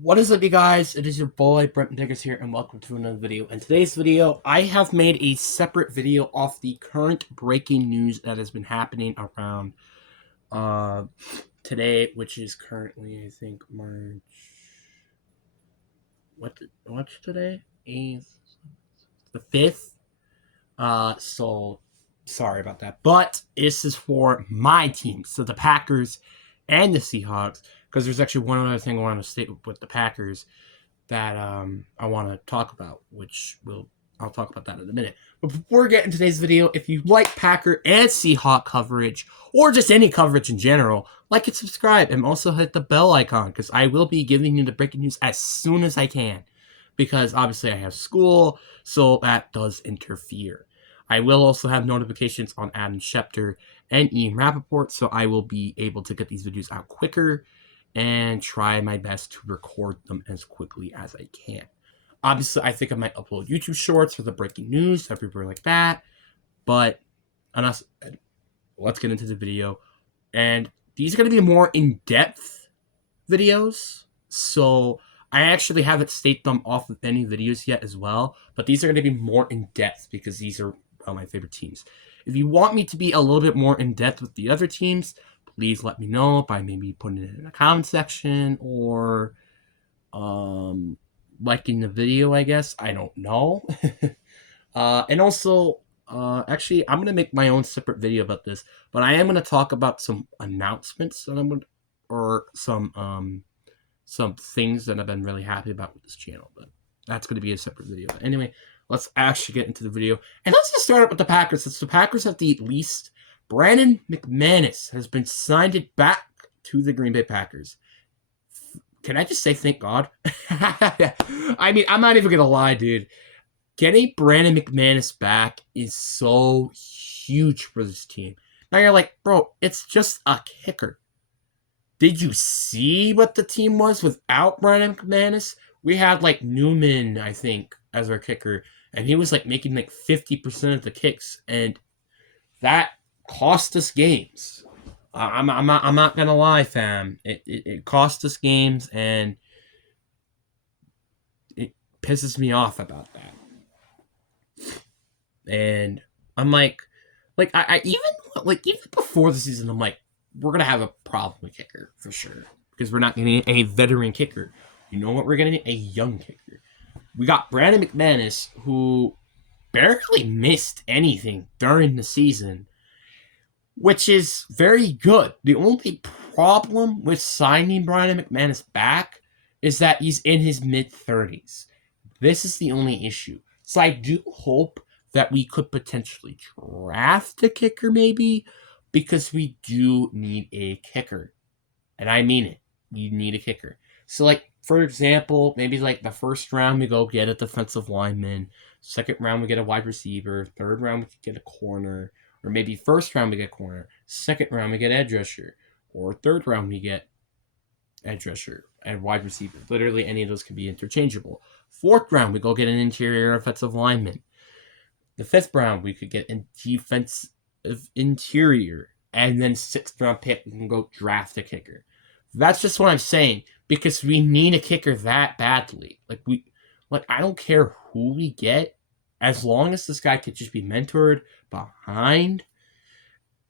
What is up, you guys? It is your boy, Brent Diggers here, and welcome to another video. In today's video, I have made a separate video off the current breaking news that has been happening around today, which is currently, I think, March... What's today? 8th? The 5th? So, sorry about that. But this is for my team, so the Packers and the Seahawks, because there's actually one other thing I want to state with the Packers that I want to talk about, I'll talk about that in a minute. But before we get into today's video, if you like Packer and Seahawk coverage, or just any coverage in general, like and subscribe, and also hit the bell icon, because I will be giving you the breaking news as soon as I can, because obviously I have school, so that does interfere. I will also have notifications on Adam Schefter and Ian Rappaport, so I will be able to get these videos out quicker and try my best to record them as quickly as I can. Obviously, I think I might upload YouTube shorts for the breaking news, everywhere like that, but let's get into the video. And these are going to be more in-depth videos, so I actually haven't staked them off of any videos yet as well, but these are going to be more in-depth because these are my favorite teams. If you want me to be a little bit more in-depth with the other teams, please let me know by maybe putting it in the comment section or liking the video, I guess. I don't know. And also, actually, I'm going to make my own separate video about this, but I am going to talk about some announcements that or some things that I've been really happy about with this channel, but that's going to be a separate video. But anyway, let's actually get into the video. And let's just start up with the Packers. Since the Packers have the least, Brandon McManus has been signed back to the Green Bay Packers. Can I just say thank God? I mean, I'm not even going to lie, dude. Getting Brandon McManus back is so huge for this team. Now you're like, bro, it's just a kicker. Did you see what the team was without Brandon McManus? We had like Newman, I think, as our kicker, and he was like making like 50% of the kicks, and that cost us games. I'm not gonna lie, fam. It cost us games, and it pisses me off about that. And I'm like I even before the season, I'm like, we're gonna have a problem with kicker for sure because we're not getting a veteran kicker. You know what? We're getting a young kicker. We got Brandon McManus, who barely missed anything during the season, which is very good. The only problem with signing Brandon McManus back is that he's in his mid-30s. This is the only issue. So I do hope that we could potentially draft a kicker maybe, because we do need a kicker. And I mean it. We need a kicker. So, like, for example, maybe like the first round we go get a defensive lineman, second round we get a wide receiver, third round we get a corner, or maybe first round we get corner, second round we get edge rusher, or third round we get edge rusher and wide receiver. Literally any of those can be interchangeable. Fourth round we go get an interior offensive lineman. The fifth round we could get a defensive interior, and then sixth round pick we can go draft a kicker. That's just what I'm saying, because we need a kicker that badly. I don't care who we get, as long as this guy could just be mentored behind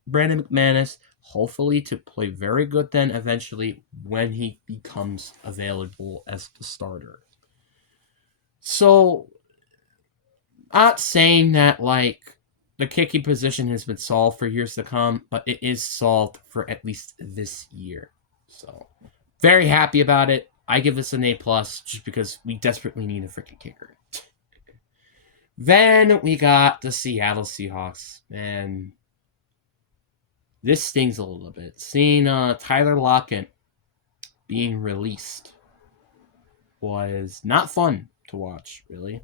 Brandon McManus, hopefully to play very good then eventually when he becomes available as the starter. So, not saying that like the kicking position has been solved for years to come, but it is solved for at least this year. So, very happy about it. I give this an A+, just because we desperately need a freaking kicker. Then we got the Seattle Seahawks, and this stings a little bit. Seeing Tyler Lockett being released was not fun to watch, really.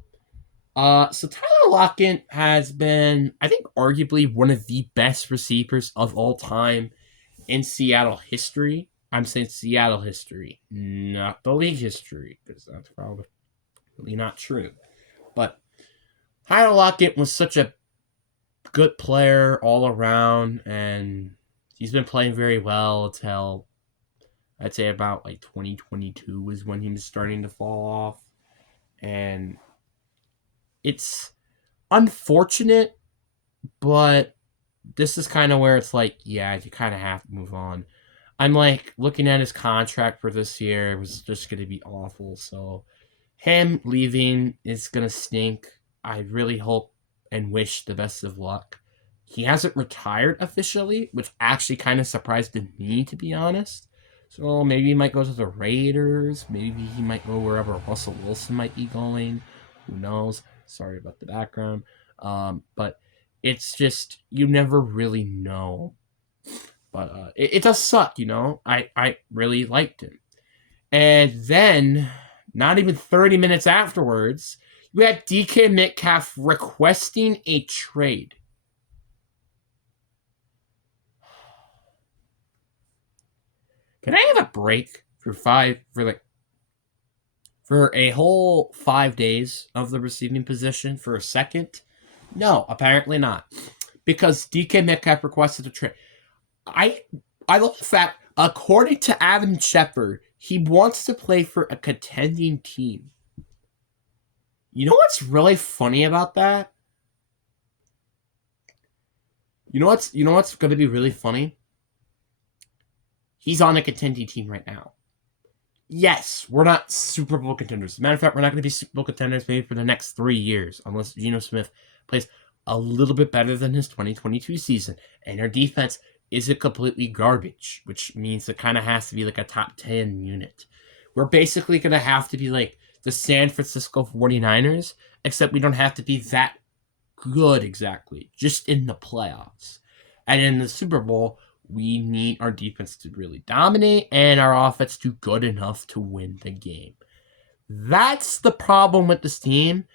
So Tyler Lockett has been, I think, arguably one of the best receivers of all time in Seattle history. I'm saying Seattle history, not the league history, because that's probably not true. But Tyler Lockett was such a good player all around, and he's been playing very well until I'd say about like 2022 was when he was starting to fall off. And it's unfortunate, but this is kind of where it's like, yeah, you kind of have to move on. I'm like looking at his contract for this year. It was just going to be awful. So him leaving is going to stink. I really hope and wish the best of luck. He hasn't retired officially, which actually kind of surprised me, to be honest. So maybe he might go to the Raiders. Maybe he might go wherever Russell Wilson might be going. Who knows? Sorry about the background. But it's just, you never really know. But it does suck, you know? I really liked him. And then, not even 30 minutes afterwards, you had DK Metcalf requesting a trade. Can I have a break for a whole 5 days of the receiving position for a second? No, apparently not. Because DK Metcalf requested a trade. I love the fact, according to Adam Shepard, he wants to play for a contending team. You know what's really funny about that? You know what's going to be really funny? He's on a contending team right now. Yes, we're not Super Bowl contenders. As a matter of fact, we're not going to be Super Bowl contenders maybe for the next 3 years, unless Geno Smith plays a little bit better than his 2022 season. And our defense isn't completely garbage, which means it kind of has to be like a top 10 unit. We're basically going to have to be like the San Francisco 49ers, except we don't have to be that good exactly, just in the playoffs. And in the Super Bowl, we need our defense to really dominate and our offense to good enough to win the game. That's the problem with this team.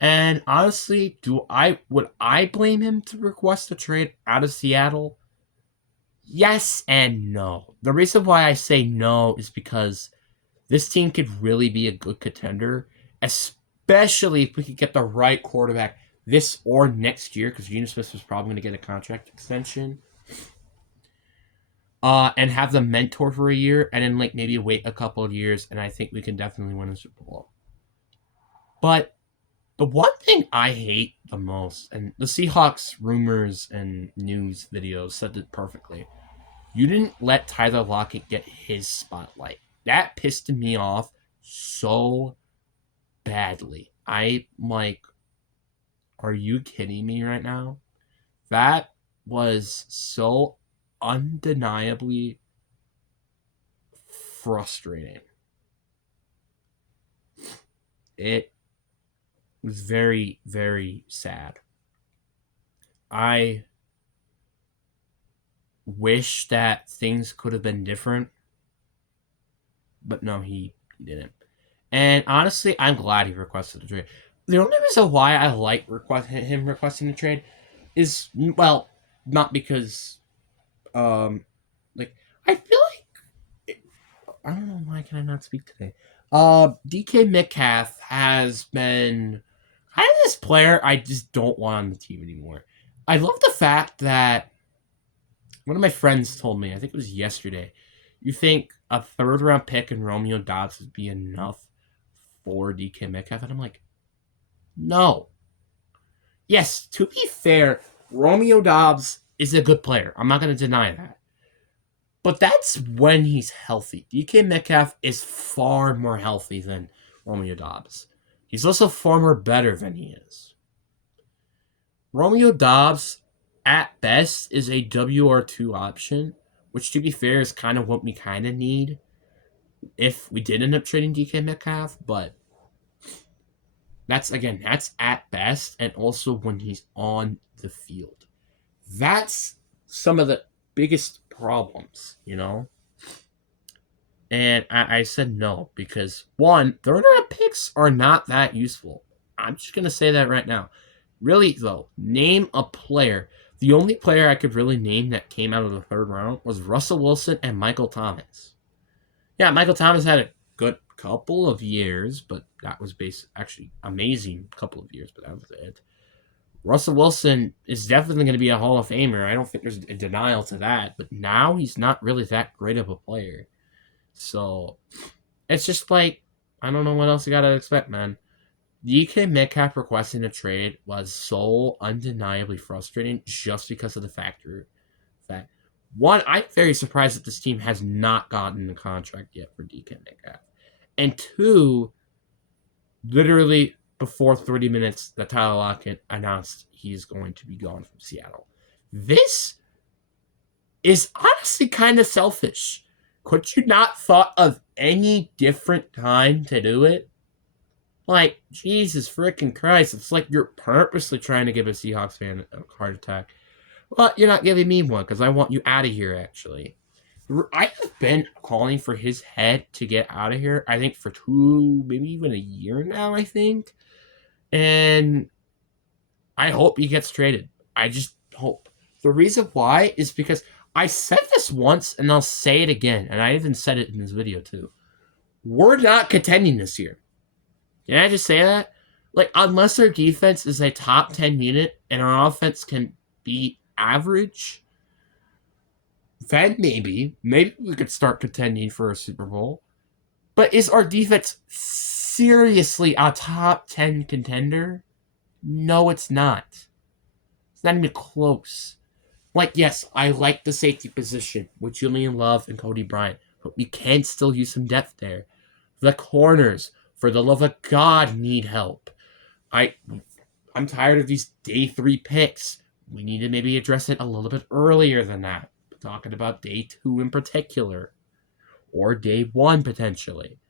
And honestly, would I blame him to request a trade out of Seattle? Yes and no. The reason why I say no is because this team could really be a good contender, especially if we could get the right quarterback this or next year, because Geno Smith was probably going to get a contract extension. And have them mentor for a year, and then like maybe wait a couple of years, and I think we can definitely win a Super Bowl. But the one thing I hate the most, and the Seahawks rumors and news videos said it perfectly, you didn't let Tyler Lockett get his spotlight. That pissed me off so badly. I'm like, are you kidding me right now? That was so undeniably frustrating. It was very, very sad. I wish that things could have been different, but no, he didn't. And honestly, I'm glad he requested a trade. The only reason why I like him requesting a trade is, well, not because, like, I feel like, I don't know, why can I not speak today? DK Metcalf has been kind of this player I just don't want on the team anymore. I love the fact that one of my friends told me, I think it was yesterday, you think a 3rd round pick in Romeo Doubs would be enough for DK Metcalf? And I'm like, no. Yes, to be fair, Romeo Doubs is a good player. I'm not going to deny that. But that's when he's healthy. DK Metcalf is far more healthy than Romeo Doubs. He's also far more better than he is. Romeo Doubs, at best, is a WR2 option, which, to be fair, is kind of what we kind of need if we did end up trading DK Metcalf, but that's at best, and also when he's on the field. That's some of the biggest problems, you know? And I said no, because one, 3rd round picks are not that useful. I'm just going to say that right now. Really, though, name a player. The only player I could really name that came out of the 3rd round was Russell Wilson and Michael Thomas. Yeah, Michael Thomas had a good couple of years, but that was actually amazing couple of years, but that was it. Russell Wilson is definitely going to be a Hall of Famer. I don't think there's a denial to that, but now he's not really that great of a player. So it's just like, I don't know what else you gotta expect, man. DK Metcalf requesting a trade was so undeniably frustrating just because of the factor that, one, I'm very surprised that this team has not gotten a contract yet for DK Metcalf. And two, literally before 30 minutes that Tyler Lockett announced he's going to be gone from Seattle. This is honestly kind of selfish. Could you not thought of any different time to do it? Like, Jesus freaking Christ, it's like you're purposely trying to give a Seahawks fan a heart attack. But you're not giving me one, because I want you out of here, actually. I have been calling for his head to get out of here, I think, for 2, maybe even a year now, I think. And I hope he gets traded. I just hope. The reason why is because I said this once, and I'll say it again, and I even said it in this video, too. We're not contending this year. Can I just say that? Like, unless our defense is a top 10 unit and our offense can be average, then maybe we could start contending for a Super Bowl. But is our defense seriously a top 10 contender? No, it's not. It's not even close. Like, yes, I like the safety position with Julian Love and Cody Bryant, but we can still use some depth there. The corners, for the love of God, need help. I'm tired of these day 3 picks. We need to maybe address it a little bit earlier than that. We're talking about day 2 in particular. Or day 1, potentially.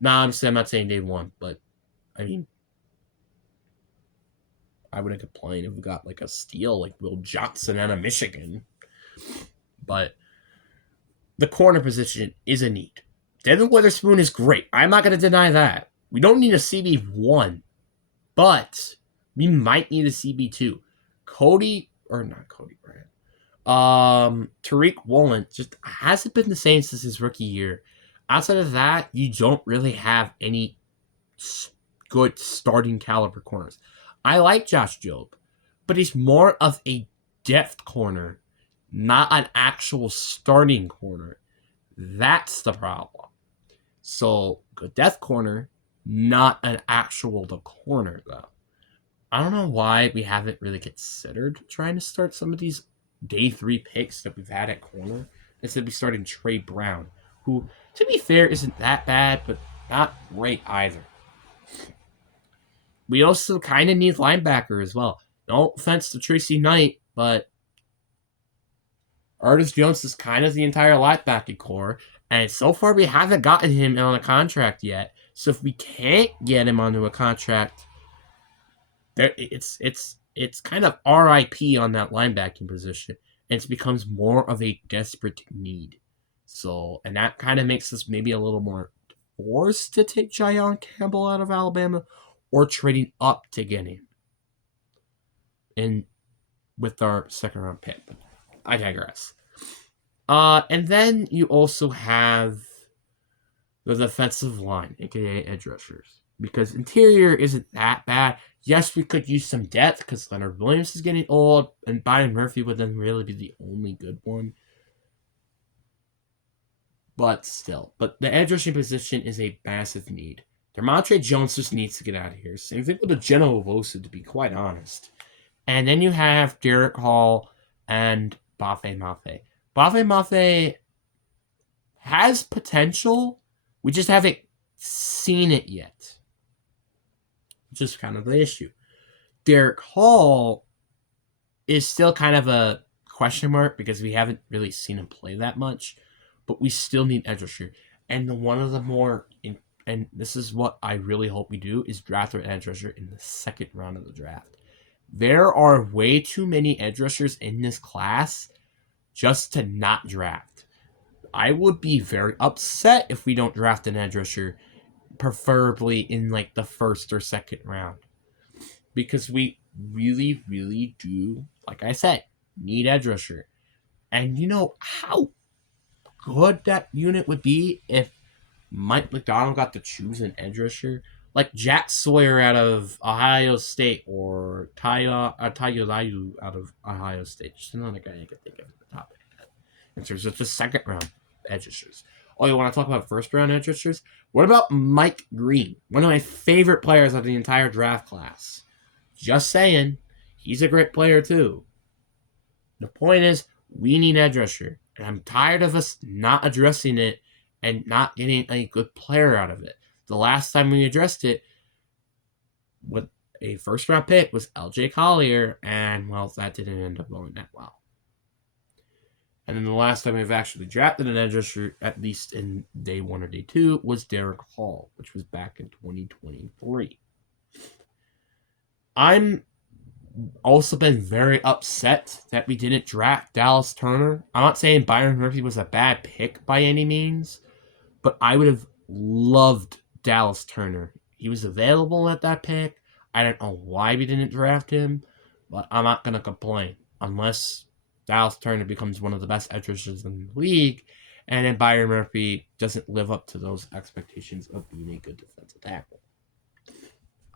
Nah, I'm not saying day 1, but, I mean, I wouldn't complain if we got, like, a steal like Will Johnson out of Michigan. But the corner position is a need. Devin Witherspoon is great. I'm not going to deny that. We don't need a CB1, but we might need a CB2. Tariq Woolen just hasn't been the same since his rookie year. Outside of that, you don't really have any good starting caliber corners. I like Josh Jobe, but he's more of a depth corner, not an actual starting corner. That's the problem. So, good depth corner, not an actual corner, though. I don't know why we haven't really considered trying to start some of these day 3 picks that we've had at corner instead of starting Trey Brown, who, to be fair, isn't that bad, but not great either. We also kind of need linebacker as well. No offense to Tracy Knight, but Ernest Jones is kind of the entire linebacking core, and so far we haven't gotten him on a contract yet. So if we can't get him onto a contract, it's kind of RIP on that linebacking position, and it becomes more of a desperate need. So, and that kind of makes us maybe a little more forced to take Jayon Campbell out of Alabama, or trading up to get him in with our 2nd round pick. I digress. And then you also have the defensive line, aka edge rushers, because interior isn't that bad. Yes, we could use some depth because Leonard Williams is getting old, and Byron Murphy would then really be the only good one. But still, the edge rushing position is a massive need. Demontre Jones just needs to get out of here. Same thing with the Genoa Wosu, to be quite honest. And then you have Derek Hall and Bafe Mafe. Bafe Mafe has potential. We just haven't seen it yet. Which is kind of the issue. Derek Hall is still kind of a question mark because we haven't really seen him play that much. But we still need edge rusher. And one of the more... and this is what I really hope we do, is draft our edge rusher in the 2nd round of the draft. There are way too many edge rushers in this class just to not draft. I would be very upset if we don't draft an edge rusher, preferably in like the 1st or 2nd round. Because we really, really do, like I said, need edge rusher. And you know how good that unit would be if Mike McDonald got to choose an edge rusher, like Jack Sawyer out of Ohio State, or Tayo out of Ohio State. Just another guy I could think of at the top of my head in terms of the 2nd round edge rushers. Oh, you want to talk about first round edge rushers? What about Mike Green? One of my favorite players of the entire draft class. Just saying, he's a great player too. The point is, we need edge rusher. And I'm tired of us not addressing it and not getting a good player out of it. The last time we addressed it with a first round pick was LJ Collier, and well, that didn't end up going that well. And then the last time we've actually drafted an edge rusher, at least in day 1 or day 2, was Derek Hall, which was back in 2023. I'm also been very upset that we didn't draft Dallas Turner. I'm not saying Byron Murphy was a bad pick by any means, but I would have loved Dallas Turner. He was available at that pick. I don't know why we didn't draft him, but I'm not going to complain unless Dallas Turner becomes one of the best edge rushers in the league, and then Byron Murphy doesn't live up to those expectations of being a good defensive tackle.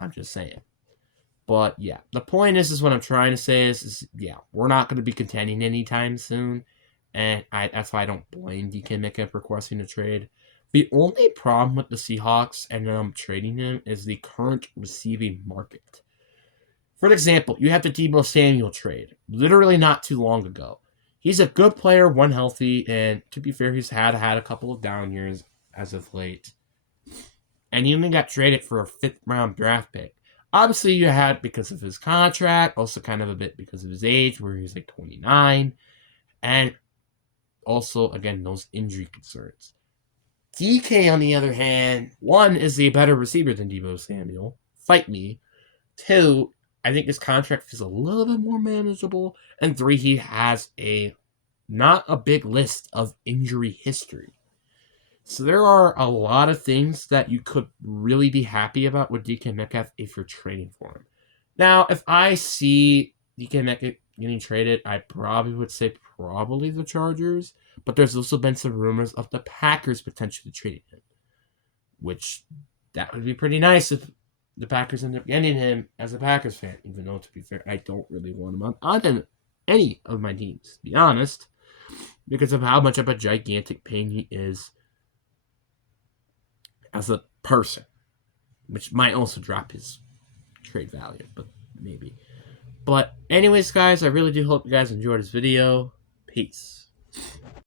I'm just saying. But yeah, the point is what I'm trying to say is yeah, we're not going to be contending anytime soon, and that's why I don't blame DK Metcalf requesting a trade. The only problem with the Seahawks and trading him is the current receiving market. For example, you have the Deebo Samuel trade, literally not too long ago. He's a good player when healthy, and to be fair, he's had a couple of down years as of late. And he only got traded for a 5th round draft pick. Obviously, you had because of his contract, also kind of a bit because of his age, where he's like 29, and also, again, those injury concerns. DK, on the other hand, 1, is a better receiver than Deebo Samuel. Fight me. 2, I think his contract is a little bit more manageable. And 3, he has not a big list of injury history. So there are a lot of things that you could really be happy about with DK Metcalf if you're trading for him. Now, if I see DK Metcalf getting traded, I probably would say probably the Chargers. But there's also been some rumors of the Packers potentially trading him. Which, that would be pretty nice if the Packers end up getting him as a Packers fan. Even though, to be fair, I don't really want him on any of my teams, to be honest. Because of how much of a gigantic pain he is as a person, which might also drop his trade value, but maybe. But anyways, guys, I really do hope you guys enjoyed this video. Peace.